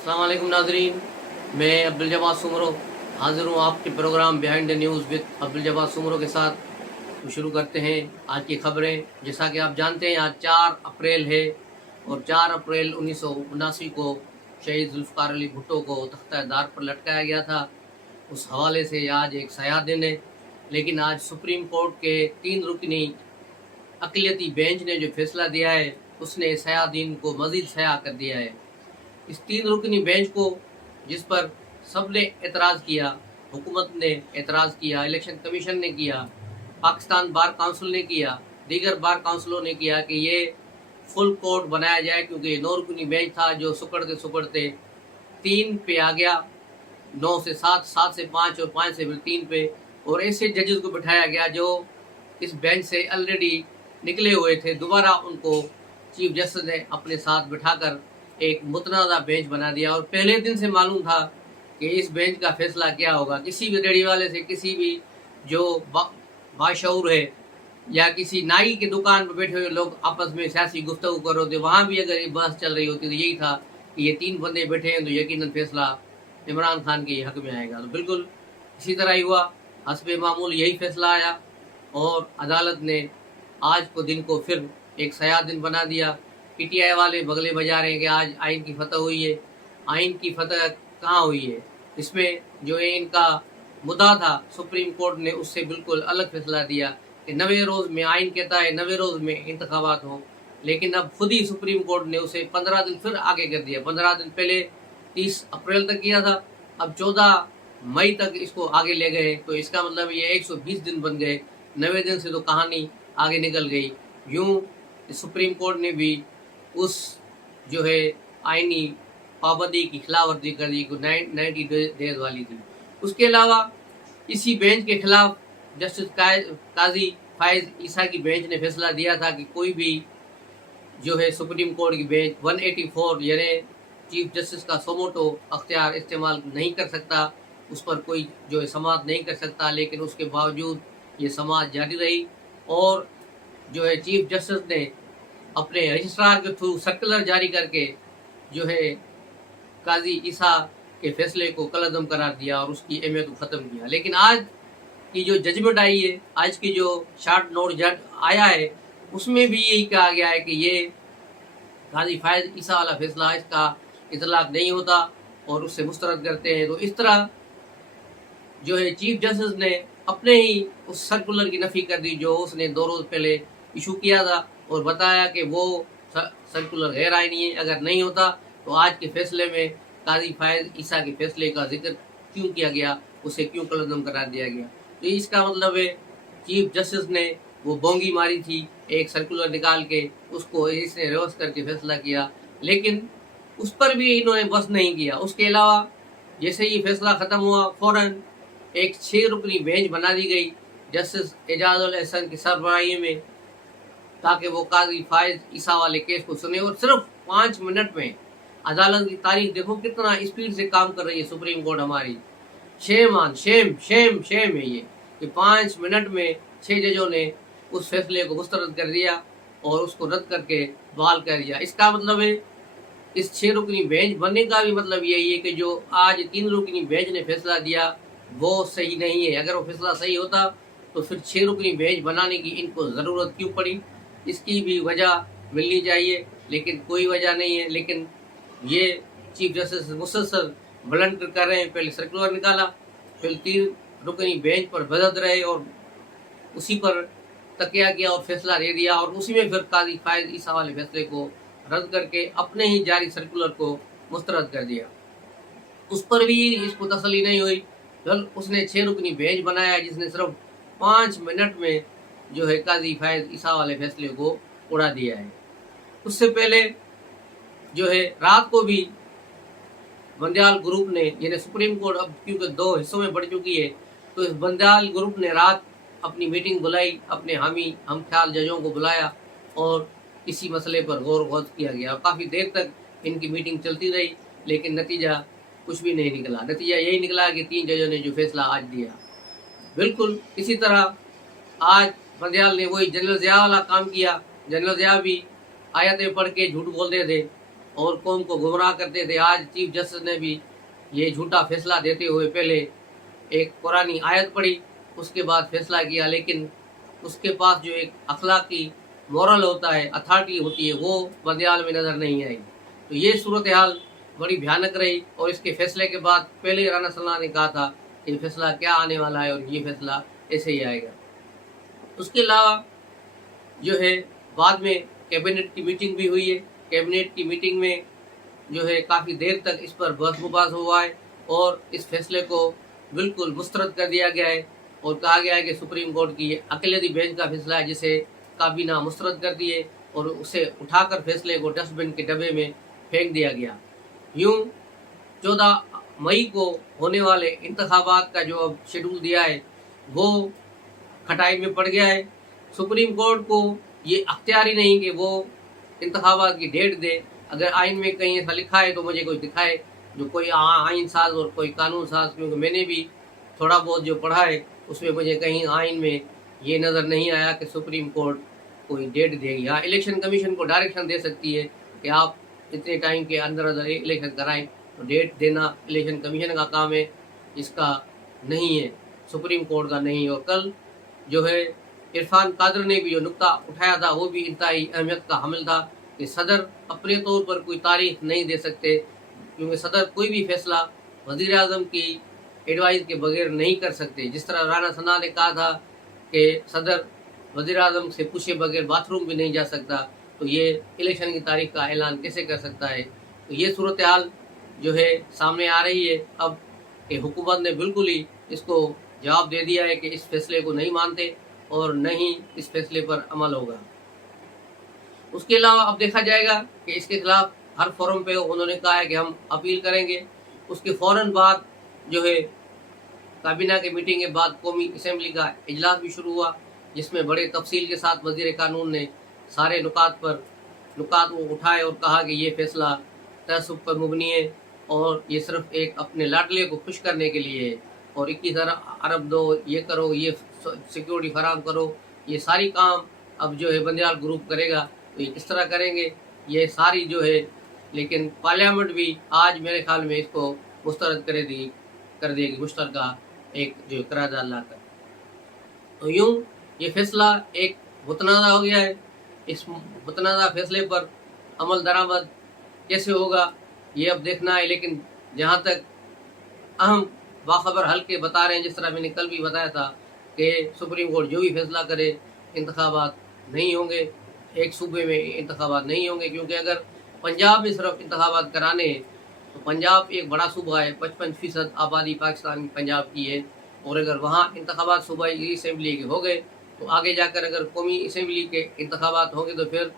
अस्सलाम वालेकुम नाजरीन, मैं अब्दुल जब्बार सुमरो हाजिर हूँ आपके programme behind the news with Abdul Jabbar Soomro के साथ। तो शुरू करते हैं आज की खबरें। जैसा कि आप जानते हैं आज 4 अप्रैल है और 4 अप्रैल 1979 को शहीद जुल्फ़िकार अली भुट्टो को तख्ता-ए-दार पर लटकाया गया था। उस हवाले से आज एक सयाह दिन है। लेकिन आज सुप्रीम कोर्ट के 3 रुकनी अक़लियती बेंच ने जो फैसला दिया है उसने सयाह दिन को मज़ीद सयाह कर दिया है। इस 3 रुकनी बेंच को जिस पर सब ने एतराज़ किया, हुकूमत ने एतराज़ किया, इलेक्शन कमीशन ने किया, पाकिस्तान बार काउंसिल ने किया, दीगर बार काउंसिलों ने किया कि ये फुल कोर्ट बनाया जाए, क्योंकि ये 9 रुकनी बेंच था जो सुकड़ते 3 पे आ गया, 9 से 7, 7 से 5 और 5 से फिर 3 पे। और ऐसे जजेस को बिठाया गया जो इस बेंच से ऑलरेडी निकले हुए थे। दोबारा उनको चीफ जस्टिस ने अपने साथ बिठाकर एक मुतनाज़ा बेंच बना दिया। और पहले दिन से मालूम था कि इस बेंच का फैसला क्या होगा। किसी भी रेडी वाले से, किसी भी जो बाशऊर है या किसी नाई की दुकान पर बैठे हुए लोग आपस में सियासी गुफ्तगू कर रहे थे, वहाँ भी अगर ये बहस चल रही होती तो यही था कि ये 3 बंदे बैठे हैं तो यकीनन फैसला इमरान खान के हक में आएगा। तो बिल्कुल इसी तरह ही हुआ, हस्बे मामूल यही फैसला आया और अदालत ने आज को दिन को फिर एक सयाह दिन बना दिया। पीटीआई वाले बगले बजा रहे हैं कि आज आइन की फतह हुई है। आइन की फतह कहाँ हुई है? इसमें जो है इनका मुद्दा था, सुप्रीम कोर्ट ने उससे बिल्कुल अलग फैसला दिया कि 90 रोज़ में, आइन कहता है 90 रोज़ में इंतखाबात हों, लेकिन अब खुद ही सुप्रीम कोर्ट ने उसे 15 दिन फिर आगे कर दिया। 15 दिन पहले 30 अप्रैल तक किया था, अब 14 मई तक इसको आगे ले गए। तो इसका मतलब ये 120 दिन बन गए। 90 दिन से तो कहानी आगे निकल गई। यूँ सुप्रीम कोर्ट ने भी उस जो है आइनी पाबंदी की खिलाफवर्जी कर दी, 90 डेज वाली थी। उसके अलावा इसी बेंच के खिलाफ जस्टिस काजी फायज ईसा की बेंच ने फैसला दिया था कि कोई भी जो है सुप्रीम कोर्ट की बेंच 184 यानी चीफ जस्टिस का सोमोटो अख्तियार इस्तेमाल नहीं कर सकता, उस पर कोई जो है समाअत नहीं कर सकता। लेकिन उसके बावजूद ये समाअत जारी रही और जो है चीफ जस्टिस ने अपने रजिस्ट्रार के थ्रू सर्कुलर जारी करके जो है काजी ईसा के फैसले को कलअदम करार दिया और उसकी अहमियत को ख़त्म किया। लेकिन आज की जो जजमेंट आई है, आज की जो शॉर्ट नोट जज आया है, उसमें भी यही कहा गया है कि ये काजी फायज ईसा वाला फैसला, इसका इतलाक नहीं होता और उससे मुस्तरद करते हैं। तो इस तरह जो है चीफ जस्टिस ने अपने ही उस सर्कुलर की नफ़ी कर दी जो उसने 2 रोज़ पहले इशू किया था और बताया कि वो सर्कुलर गैर आइनी है। अगर नहीं होता तो आज के फैसले में काजी फायज ईसा के फैसले का जिक्र क्यों किया गया, उसे क्यों कलअदम करार दिया गया? तो इसका मतलब है चीफ जस्टिस ने वो बोंगी मारी थी, एक सर्कुलर निकाल के उसको इसने रिवर्स करके फैसला किया, लेकिन उस पर भी इन्होंने बस नहीं किया। उसके अलावा जैसे ही फैसला ख़त्म हुआ फ़ौरन एक 6 रुकनी बेंच बना दी गई जस्टिस एजाजुल एहसन की सरबराही में, ताकि वो काजी फायज ईसा वाले केस को सुने। और सिर्फ 5 मिनट में अदालत की तारीख देखो कितना स्पीड से काम कर रही है सुप्रीम कोर्ट हमारी। शेम है ये कि 5 मिनट में 6 जजों ने उस फैसले को मुस्तरद कर दिया और उसको रद्द करके बहाल कर दिया। इसका मतलब है इस 6 रुकनी बेंच बनने का भी मतलब यही है कि जो आज 3 रुकनी बेंच ने फैसला दिया वो सही नहीं है। अगर वो फैसला सही होता तो फिर 6 रुकनी बेंच बनाने की इनको ज़रूरत क्यों पड़ी, इसकी भी वजह मिलनी चाहिए, लेकिन कोई वजह नहीं है। लेकिन ये चीफ जस्टिस मुसलसल बुलंद कर रहे हैं। पहले सर्कुलर निकाला, फिर 3 रुकनी बेंच पर बजद रहे और उसी पर तकिया किया और फैसला दे दिया और उसी में फिर काजी फायज ईसा वाले फैसले को रद्द करके अपने ही जारी सर्कुलर को मुस्तरद कर दिया। उस पर भी इसको तसल्ली नहीं हुई, फिर उसने 6 रुकनी बेंच बनाया जिसने सिर्फ 5 मिनट में जो है काजी फायज ईसा वाले फैसले को उड़ा दिया है। उससे पहले जो है रात को भी बंदयाल ग्रुप ने, यानी सुप्रीम कोर्ट अब क्योंकि 2 हिस्सों में बढ़ चुकी है, तो इस बंदयाल ग्रुप ने रात अपनी मीटिंग बुलाई, अपने हामी हम ख्याल जजों को बुलाया और इसी मसले पर गौर व किया गया। और काफ़ी देर तक इनकी मीटिंग चलती रही, लेकिन नतीजा कुछ भी नहीं निकला। नतीजा यही निकला कि 3 जजों ने जो फैसला आज दिया। बिल्कुल इसी तरह आज बंदयाल ने वही जनरल ज़िया वाला काम किया। जनरल ज़िया भी आयतें पढ़ के झूठ बोलते थे اور قوم کو گمراہ کرتے تھے. آج چیف جسٹس نے بھی یہ جھوٹا فیصلہ دیتے ہوئے پہلے ایک قرآنی آیت پڑھی, اس کے بعد فیصلہ کیا, لیکن اس کے پاس جو ایک اخلاقی مورل ہوتا ہے, اتھارٹی ہوتی ہے, وہ بدیال میں نظر نہیں آئی. تو یہ صورتحال بڑی بھیانک رہی, اور اس کے فیصلے کے بعد پہلے رانا صلی اللہ نے کہا تھا کہ یہ فیصلہ کیا آنے والا ہے, اور یہ فیصلہ ایسے ہی آئے گا. اس کے علاوہ جو ہے بعد میں کیبنٹ کی میٹنگ بھی ہوئی ہے. کیبنٹ کی میٹنگ میں جو ہے کافی دیر تک اس پر بحث مباحث ہوا ہے, اور اس فیصلے کو بالکل مسترد کر دیا گیا ہے, اور کہا گیا ہے کہ سپریم کورٹ کی اقلیتی بینچ کا فیصلہ ہے جسے کابینہ مسترد کر دیے, اور اسے اٹھا کر فیصلے کو ڈسٹ بن کے ڈبے میں پھینک دیا گیا. یوں 14 مئی کو ہونے والے انتخابات کا جو اب شیڈول دیا ہے وہ کھٹائی میں پڑ گیا ہے. سپریم کورٹ کو یہ اختیار ہی نہیں کہ وہ انتخابات کی ڈیٹ دے. اگر آئین میں کہیں ایسا لکھا ہے تو مجھے کوئی دکھائے, جو کوئی آئین ساز اور کوئی قانون ساز, کیونکہ میں نے بھی تھوڑا بہت جو پڑھا ہے اس میں مجھے کہیں آئین میں یہ نظر نہیں آیا کہ سپریم کورٹ کوئی ڈیٹ دے گی. ہاں, الیکشن کمیشن کو ڈائریکشن دے سکتی ہے کہ آپ اتنے ٹائم کے اندر الیکشن کرائیں, تو ڈیٹ دینا الیکشن کمیشن کا کام ہے, اس کا نہیں ہے, سپریم کورٹ کا نہیں. اور کل جو ہے عرفان قادر نے بھی جو نقطہ اٹھایا تھا وہ بھی انتہائی اہمیت کا حامل تھا کہ صدر اپنے طور پر کوئی تاریخ نہیں دے سکتے, کیونکہ صدر کوئی بھی فیصلہ وزیر اعظم کی ایڈوائز کے بغیر نہیں کر سکتے. جس طرح رانا ثنا نے کہا تھا کہ صدر وزیر اعظم سے پوچھے بغیر باتھ روم بھی نہیں جا سکتا, تو یہ الیکشن کی تاریخ کا اعلان کیسے کر سکتا ہے. تو یہ صورتحال جو ہے سامنے آ رہی ہے اب کہ حکومت نے بالکل ہی اس کو جواب دے دیا ہے کہ اس فیصلے کو نہیں مانتے اور نہ ہی اس فیصلے پر عمل ہوگا. اس کے علاوہ اب دیکھا جائے گا کہ اس کے خلاف ہر فورم پہ انہوں نے کہا ہے کہ ہم اپیل کریں گے. اس کے فوراً بعد جو ہے کابینہ کی میٹنگ کے بعد قومی اسمبلی کا اجلاس بھی شروع ہوا, جس میں بڑے تفصیل کے ساتھ وزیر قانون نے سارے نکات وہ اٹھائے اور کہا کہ یہ فیصلہ تعصب پر مبنی ہے, اور یہ صرف ایک اپنے لاڈلے کو خوش کرنے کے لیے ہے, اور 21 ارب دو, یہ کرو, یہ سیکیورٹی فراہم کرو, یہ ساری کام اب جو ہے بندیال گروپ کرے گا. تو یہ کس طرح کریں گے یہ ساری جو ہے, لیکن پارلیمنٹ بھی آج میرے خیال میں اس کو مسترد کر دے گی مشترکہ ایک جو قرارداد لا کر. تو یوں یہ فیصلہ ایک متنازع ہو گیا ہے. اس متنازع فیصلے پر عمل درآمد کیسے ہوگا یہ اب دیکھنا ہے, لیکن جہاں تک اہم باخبر حلقے بتا رہے ہیں, جس طرح میں نے کل بھی بتایا تھا کہ سپریم کورٹ جو بھی فیصلہ کرے انتخابات نہیں ہوں گے, ایک صوبے میں انتخابات نہیں ہوں گے, کیونکہ اگر پنجاب میں صرف انتخابات کرانے ہیں تو پنجاب ایک بڑا صوبہ ہے, 55% آبادی پاکستان پنجاب کی ہے, اور اگر وہاں انتخابات صوبائی اسمبلی کے ہو گئے تو آگے جا کر اگر قومی اسمبلی کے انتخابات ہوں گے تو پھر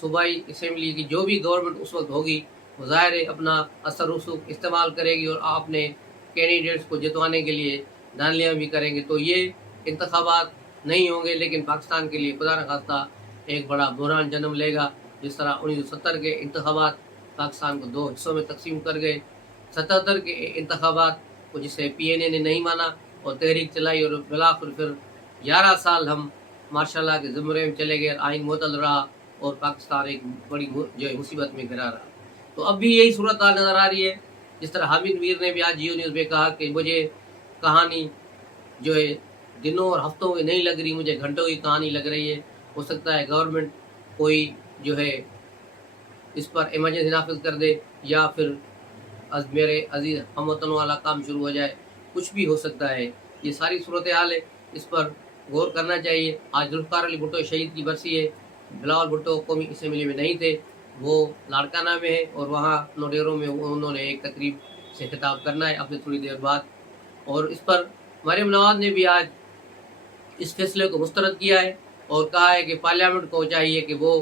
صوبائی اسمبلی کی جو بھی گورنمنٹ اس وقت ہوگی وہ ظاہر ہے اپنا اثر رسوخ استعمال کرے گی, اور اپنے کینڈیڈیٹس کو جتوانے کے لیے دھاندلیاں بھی کریں گے. تو یہ انتخابات نہیں ہوں گے, لیکن پاکستان کے لیے خدا نخواستہ ایک بڑا بحران جنم لے گا. جس طرح 1970 کے انتخابات پاکستان کو 2 حصوں میں تقسیم کر گئے, 77 کے انتخابات کو جسے پی این اے نے نہیں مانا اور تحریک چلائی, اور بالآخر پھر 11 سال ہم ماشاء اللہ کے زمرے میں چلے گئے, آئین معطل رہا اور پاکستان ایک بڑی جو ہے مصیبت میں گھرا رہا. تو اب بھی یہی صورتحال نظر آ رہی ہے. جس طرح حامد میر نے بھی آج جیو نیوز میں کہا کہ مجھے کہانی جو ہے دنوں اور ہفتوں کی نہیں لگ رہی, مجھے گھنٹوں کی کہانی لگ رہی ہے. ہو سکتا ہے گورنمنٹ کوئی جو ہے اس پر ایمرجنسی نافذ کر دے, یا پھر میرے عزیز ہم وطنوں والا کام شروع ہو جائے, کچھ بھی ہو سکتا ہے. یہ ساری صورتحال ہے, اس پر غور کرنا چاہیے. آج ذوالفقار علی بھٹو شہید کی برسی ہے. بلاول بھٹو قومی اسمبلی میں نہیں تھے, وہ لاڑکانہ میں ہے, اور وہاں نوڈیروں میں انہوں نے ایک تقریب سے خطاب کرنا ہے اب سے تھوڑی دیر بعد. اور اس پر مریم نواز نے بھی آج اس فیصلے کو مسترد کیا ہے اور کہا ہے کہ پارلیمنٹ کو چاہیے کہ وہ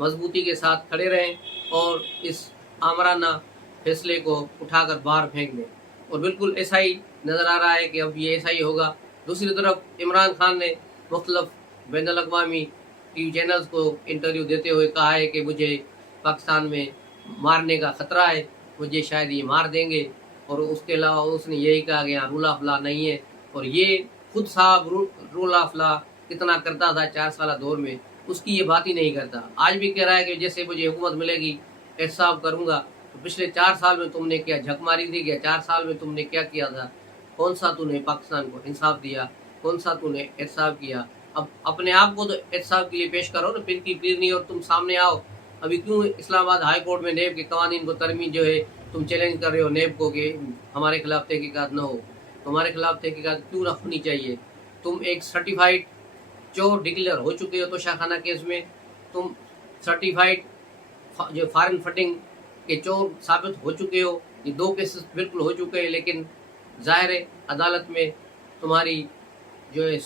مضبوطی کے ساتھ کھڑے رہیں اور اس آمرانہ فیصلے کو اٹھا کر باہر پھینک دیں. اور بالکل ایسا ہی نظر آ رہا ہے کہ اب یہ ایسا ہی ہوگا. دوسری طرف عمران خان نے مختلف بین الاقوامی ٹی وی چینلز کو انٹرویو دیتے ہوئے کہا ہے کہ مجھے پاکستان میں مارنے کا خطرہ ہے, مجھے شاید یہ مار دیں گے. اور اس کے علاوہ اس نے یہی کہا کہ یہاں رول آف لا نہیں ہے, اور یہ خود صاحب رول آف لا کتنا کرتا تھا 4 سالہ دور میں, اس کی یہ بات ہی نہیں کرتا. آج بھی کہہ رہا ہے کہ جیسے مجھے حکومت ملے گی एहसाब करूँगा तो पिछले 4 साल में तुमने क्या झकमारी दी क्या, 4 साल में तुमने क्या किया था, कौन सा तूने पाकिस्तान को इंसाफ दिया, कौन सा तूने एहसाब किया। अब अपने आप को तो एहसाब के लिए पेश करो ना, पिन की पीरनी, और तुम सामने आओ। अभी क्यों इस्लामाबाद हाई कोर्ट में नेब के कवानीन को तरमीम जो है तुम चैलेंज कर रहे हो नेब को कि हमारे खिलाफ तहकीकात न हो। तुम्हारे खिलाफ तहकीकात क्यों न होनी चाहिए। तुम एक सर्टिफाइड चोर डिक्लेयर हो चुके हो तो शाखाना केस में, तुम सर्टिफाइड जो फॉरेन फंडिंग के चोर साबित हो चुके हो। ये 2 केसेस बिल्कुल हो चुके हैं, लेकिन ज़ाहिर है अदालत में तुम्हारी जो है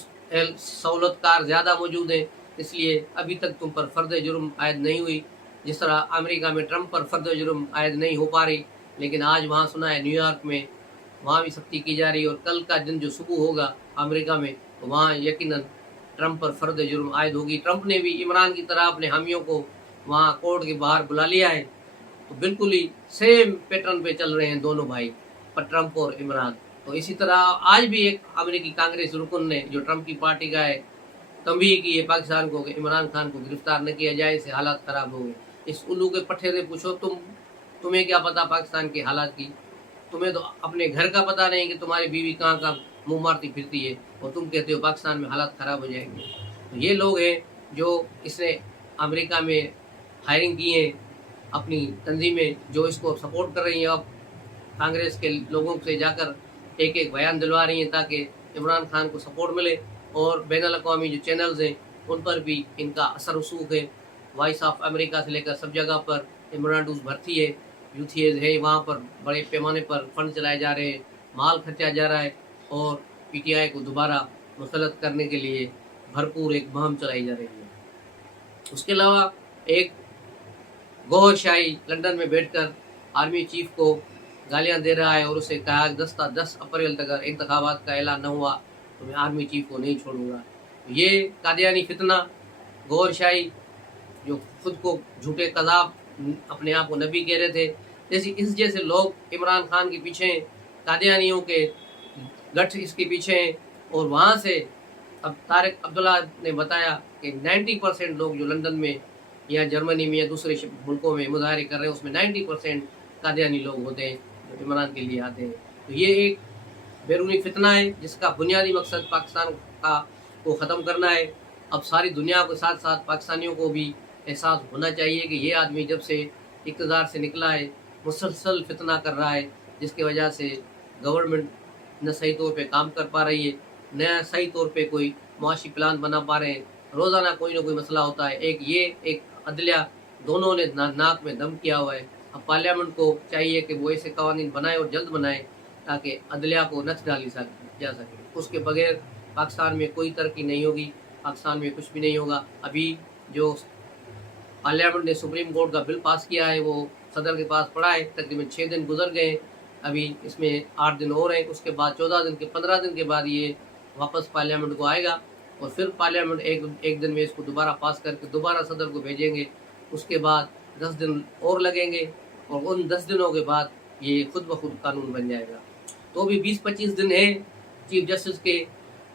सहूलतकार ज़्यादा मौजूद है, इसलिए अभी तक तुम पर फर्द जुर्म आयद नहीं हुई। जिस तरह अमेरिका में ट्रंप पर फर्द जुर्म आयद नहीं हो पा रही, लेकिन आज वहाँ सुना है न्यूयॉर्क में वहाँ भी सख्ती की जा रही है, और कल का दिन जो सुबह होगा अमेरिका में तो वहाँ यकीनन ट्रंप पर फर्द जुर्म आयद होगी। ट्रंप ने भी इमरान की तरह अपने हामियों को वहाँ कोर्ट के बाहर बुला लिया है, तो बिल्कुल ही सेम पैटर्न पे चल रहे हैं दोनों भाई, पर ट्रंप और इमरान। तो इसी तरह आज भी एक अमेरिकी कांग्रेस रुकन ने जो ट्रंप की पार्टी का है तंबीह की है पाकिस्तान को कि इमरान खान को गिरफ्तार न किया जाए, इससे हालात ख़राब हो गए। इस उल्लू के पट्टे से पूछो तुम्हें क्या पता पाकिस्तान के हालात की। तुम्हें तो अपने घर का पता नहीं कि तुम्हारी बीवी कहाँ कहाँ मुँह मारती फिरती है, और तुम कहते हो पाकिस्तान में हालात ख़राब हो जाएंगे। तो ये लोग हैं जो इसने अमेरिका में हायरिंग की है अपनी तंजीमें जो इसको सपोर्ट कर रही हैं। अब कांग्रेस के लोगों से जाकर एक एक बयान दिलवा रही हैं ताकि इमरान खान को सपोर्ट मिले, और बैनुल-अक़वामी जो चैनल्स हैं उन पर भी इनका असर रसूख है। वॉइस ऑफ अमेरिका से लेकर सब जगह पर इमरान भर्ती है, यूथीज है, वहाँ पर बड़े पैमाने पर फंड चलाए जा रहे हैं, माल खर्चा जा रहा है, और पीटीआई को दोबारा मुसल्लत करने के लिए भरपूर एक मुहिम चलाई जा रही है। उसके अलावा एक गौहर शाही लंदन में बैठकर आर्मी चीफ को गालियां दे रहा है और उसे कहा 10 अप्रैल तक अगर इंतखाबात का ऐलान न हुआ तो मैं आर्मी चीफ को नहीं छोड़ूंगा। ये कादियानी फितना, गौहर शाही जो खुद को झूठे कज़ाब अपने आप को नबी कह रहे थे, इस जैसे लोग इमरान खान के पीछे हैं, कादियानियों के गठ इसके पीछे हैं। और वहाँ से अब तारिक अब्दुल्ला ने बताया कि 90% लोग जो लंदन में या जर्मनी में या दूसरे मुल्कों में मुजाहरे कर रहे हैं उसमें 90% कादियानी लोग होते हैं जो इमरान के लिए आते हैं। तो ये एक बैरूनी फितना है जिसका बुनियादी मकसद पाकिस्तान का को ख़त्म करना है। अब सारी दुनिया के साथ साथ पाकिस्तानियों को भी एहसास होना चाहिए कि ये आदमी जब से इक़्तिदार से निकला है मुसलसल फितना कर रहा है, जिसकी वजह से गवर्नमेंट न सही तौर पे काम कर पा रही है, न सही तौर पे कोई मुआशी प्लान बना पा रहे हैं। रोज़ाना कोई ना कोई मसला होता है। एक अदलिया, दोनों ने नाक में दम किया हुआ है। अब पार्लियामेंट को चाहिए कि वो ऐसे कवानीन बनाए और जल्द बनाए ताकि अदलिया को नच डाली जा सके। उसके बगैर पाकिस्तान में कोई तरक्की नहीं होगी, पाकिस्तान में कुछ भी नहीं होगा। अभी जो पार्लियामेंट ने सुप्रीम कोर्ट का बिल पास किया है वो सदर के पास पड़ा है, तकरीबन 6 दिन गुजर गए, अभी इसमें 8 दिन और हैं। उसके बाद 15 दिन के बाद ये वापस पार्लियामेंट को आएगा और फिर पार्लियामेंट एक दिन में इसको दोबारा पास करके दोबारा सदर को भेजेंगे। उसके बाद 10 दिन और लगेंगे और उन 10 दिनों के बाद ये खुद ब खुद कानून बन जाएगा। तो भी 20-25 दिन है चीफ जस्टिस के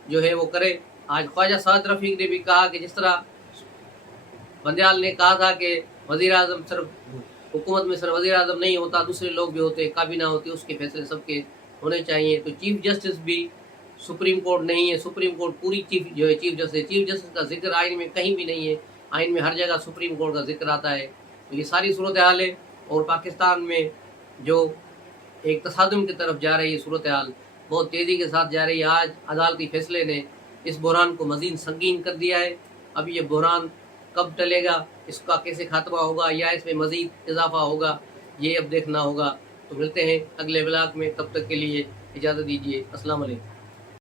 जो है वो करे। आज ख्वाजा साद रफ़ीक ने भी कहा कि जिस तरह बंदयाल ने कहा था कि वज़ीर आज़म सिर्फ हुकूमत में सिर्फ वज़ीर आज़म नहीं होता, दूसरे लोग भी होते, काबीना होती, उसके फैसले सबके होने चाहिए। तो चीफ जस्टिस भी सुप्रीम कोर्ट नहीं है, सुप्रीम कोर्ट पूरी चीफ जस्टिस का जिक्र आइन में कहीं भी नहीं है। आइन में हर जगह सुप्रीम कोर्ट का जिक्र आता है। तो ये सारी सूरत हाल है और पाकिस्तान में जो एक तसादुम की तरफ जा रही है सूरत हाल बहुत तेज़ी के साथ जा रही है। आज अदालती फैसले ने इस बहरान को मज़ीद संगीन कर दिया है। अब ये बहरान कब टलेगा, इसका कैसे खात्मा होगा या इसमें मज़ीद इजाफा होगा, ये अब देखना होगा। तो मिलते हैं अगले ब्लॉग में, तब तक के लिए इजाज़त दीजिए। अस्सलाम वालेकुम।